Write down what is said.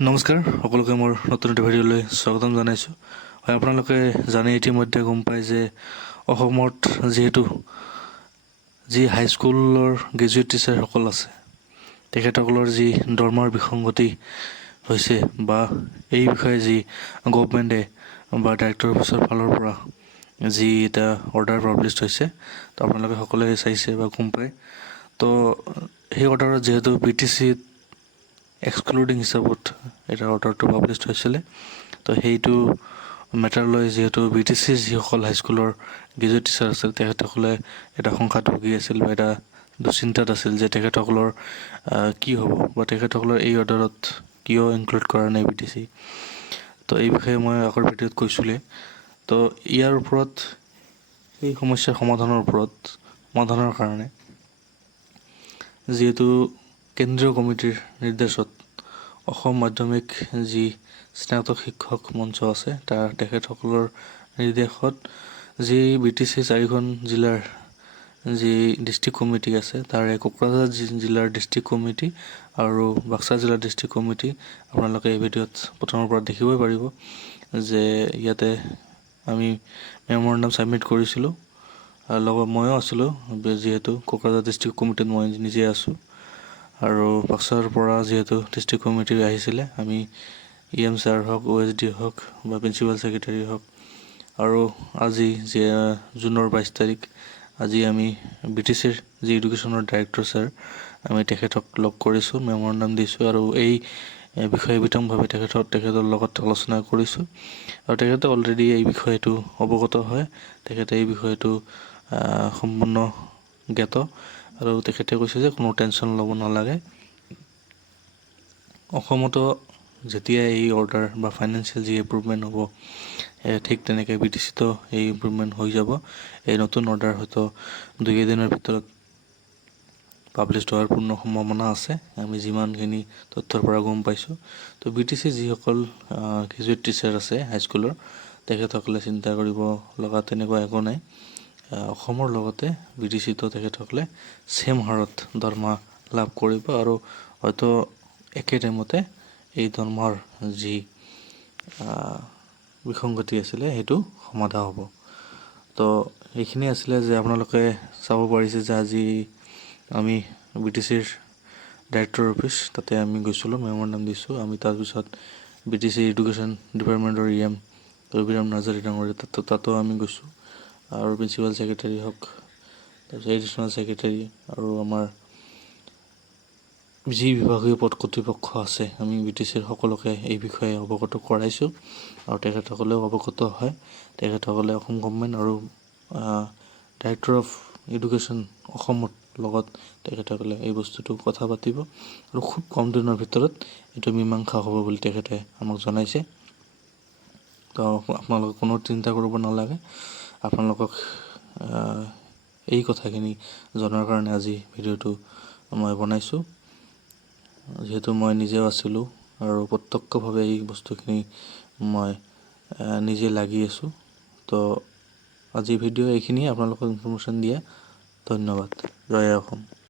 নমস্কাৰ সকলোকে মোৰ নতুন এটা ভিডিঅ'লৈ স্বাগতম জনাইছোঁ। হয়, আপোনালোকে জানে ইতিমধ্যে গম পায় যে অসমত যিহেতু যি হাইস্কুলৰ গ্ৰেজুৱেট টিচাৰসকল আছে তেখেতসকলৰ যি দৰমহাৰ বিসংগতি হৈছে বা এই বিষয়ে যি গভৰ্ণমেণ্টে বা ডাইৰেক্টৰ অফিচৰ ফালৰ পৰা যি এটা অৰ্ডাৰ পাব্লিছ হৈছে, তো আপোনালোকে সকলোৱে চাইছে বা গম পায়। তো সেই অৰ্ডাৰত যিহেতু BTCত এক্সক্লুডিং হিচাপত এটা অৰ্ডাৰটো পাব্লিছ হৈছিলে, তো সেইটো মেটাৰ লৈ যিহেতু BTCৰ যিসকল হাইস্কুলৰ গ্ৰেজুৱেট টিচাৰ আছিল তেখেতসকলে এটা শংকাত ভুগি আছিল বা এটা দুশ্চিন্তাত আছিল যে তেখেতসকলৰ কি হ'ব বা তেখেতসকলৰ এই অৰ্ডাৰত কিয় ইনক্লুড কৰা নাই BTC। তো এই বিষয়ে মই আগৰ ভিডিঅ'ত কৈছোঁলেই। তো ইয়াৰ ওপৰত এই সমস্যাৰ সমাধানৰ কাৰণে যিহেতু কেন্দ্ৰীয় কমিটিৰ নিৰ্দেশত অসম মাধ্যমিক যি স্নাতক শিক্ষক মঞ্চ আছে তাৰ তেখেতসকলৰ নিৰ্দেশত যি BTC 4খন জিলাৰ যি ডিষ্ট্ৰিক্ট কমিটি আছে তাৰে কোকৰাঝাৰ জিলাৰ ডিষ্ট্ৰিক্ট কমিটি আৰু বাক্সা জিলাৰ ডিষ্ট্ৰিক্ট কমিটি আপোনালোকে এই ভিডিঅ'ত প্ৰথমৰ পৰা দেখিবই পাৰিব যে ইয়াতে আমি মেমৰেণ্ডাম ছাবমিট কৰিছিলোঁ। লগত ময়ো আছিলোঁ, যিহেতু কোকৰাঝাৰ ডিষ্ট্ৰিক্ট কমিটিত মই নিজে আছোঁ। আৰু বাক্সাৰ পৰা যিহেতু ডিষ্ট্ৰিক্ট কমিটি আহিছিলে, আমি EM ছাৰ হওক, OSD হওক বা প্ৰিন্সিপাল ছেক্ৰেটাৰী হওক, আৰু আজি যে জুনৰ 22 তাৰিখ আজি আমি BTCৰ যি এডুকেশ্যনৰ ডাইৰেক্টৰ ছাৰ আমি তেখেতক লগ কৰিছোঁ, মেমৰেণ্ডাম দিছোঁ আৰু এই বিষয়ে বিতংভাৱে তেখেতৰ লগত আলোচনা কৰিছোঁ। আৰু তেখেতে অলৰেডি এই বিষয়টো অৱগত হয়, তেখেতে এই বিষয়টো সম্পূৰ্ণ জ্ঞাত আৰু তেখেতে কৈছে যে কোনো টেনশ্যন ল'ব নালাগে। অসমতো যেতিয়া এই অৰ্ডাৰ বা ফাইনেন্সিয়েল যি ইম্প্ৰুভমেণ্ট হ'ব ঠিক তেনেকৈ BTCতো এই ইম্প্ৰুভমেণ্ট হৈ যাব। এই নতুন অৰ্ডাৰ হয়তো 2 দিনৰ ভিতৰত পাব্লিছ হোৱাৰ পূৰ্ণ সম্ভাৱনা আছে, আমি যিমানখিনি তথ্যৰ পৰা গম পাইছোঁ। তো BTC যিসকল গ্ৰেজুৱেট টিচাৰ আছে হাইস্কুলৰ তেখেতসকলে চিন্তা কৰিব লগা তেনেকুৱা একো নাই। অসমৰ লগতে BTCতো তেখেতসকলে ছেম হাৰত দৰমহা লাভ কৰিব আৰু হয়তো একে টাইমতে এই দৰমহাৰ যি বিসংগতি আছিলে সেইটো সমাধা হ'ব। তো এইখিনি আছিলে যে আপোনালোকে চাব পাৰিছে যে আজি আমি BTCৰ ডাইৰেক্টৰ অফিচ তাতে আমি গৈছিলোঁ, মেমৰেণ্ডাম দিছোঁ। আমি তাৰপিছত BTC এডুকেশ্যন ডিপাৰ্টমেণ্টৰ EM ৰবিৰাম নাৰ্জাৰী ডাঙৰীয়া তাতো আমি গৈছোঁ, আৰু প্ৰিন্সিপাল ছেক্ৰেটাৰী হওক, তাৰপিছত এডিশ্যনেল ছেক্ৰেটাৰী আৰু আমাৰ যি বিভাগীয় পদ কৰ্তৃপক্ষ আছে আমি BTCৰ সকলোকে এই বিষয়ে অৱগত কৰাইছোঁ আৰু তেখেতসকলেও অৱগত হয়। তেখেতসকলে অসম গভৰ্ণমেণ্ট আৰু ডাইৰেক্টৰ অফ এডুকেশ্যন অসমত লগত তেখেতসকলে এই বস্তুটো কথা পাতিব আৰু খুব কম দিনৰ ভিতৰত এইটো মীমাংসা হ'ব বুলি তেখেতে আমাক জনাইছে। তো আপোনালোকে কোনো চিন্তা কৰিব নালাগে। আপোনালোকক এই কথাখিনি জনাৰ কাৰণে আজি ভিডিঅ'টো মই বনাইছোঁ, যিহেতু মই নিজেও আছিলোঁ আৰু প্ৰত্যক্ষভাৱে এই বস্তুখিনি মই নিজে লাগি আছোঁ। তো আজি ভিডিঅ' এইখিনিয়ে, আপোনালোকক ইনফৰ্মেশ্যন দিয়া। ধন্যবাদ। জয় অসম।